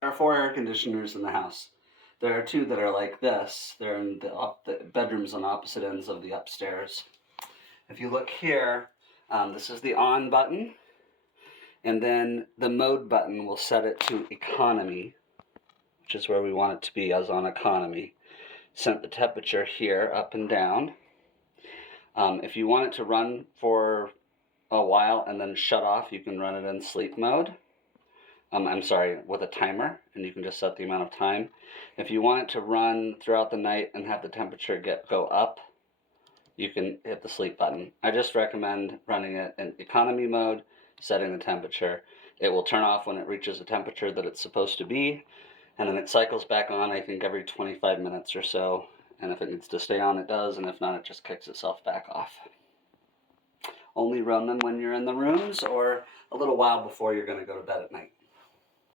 There are 4 air conditioners in the house. There are 2 that are like this. They're in the bedrooms on opposite ends of the upstairs. If you look here, this is the on button, and then the mode button will set it to economy, which is where we want it to be, as on economy. Set the temperature here up and down. If you want it to run for a while and then shut off, you can run it in sleep mode. I'm sorry, with a timer, and you can just set the amount of time. If you want it to run throughout the night and have the temperature go up, you can hit the sleep button. I just recommend running it in economy mode, setting the temperature. It will turn off when it reaches the temperature that it's supposed to be, and then it cycles back on, I think, every 25 minutes or so. And if it needs to stay on, it does, and if not, it just kicks itself back off. Only run them when you're in the rooms or a little while before you're going to go to bed at night.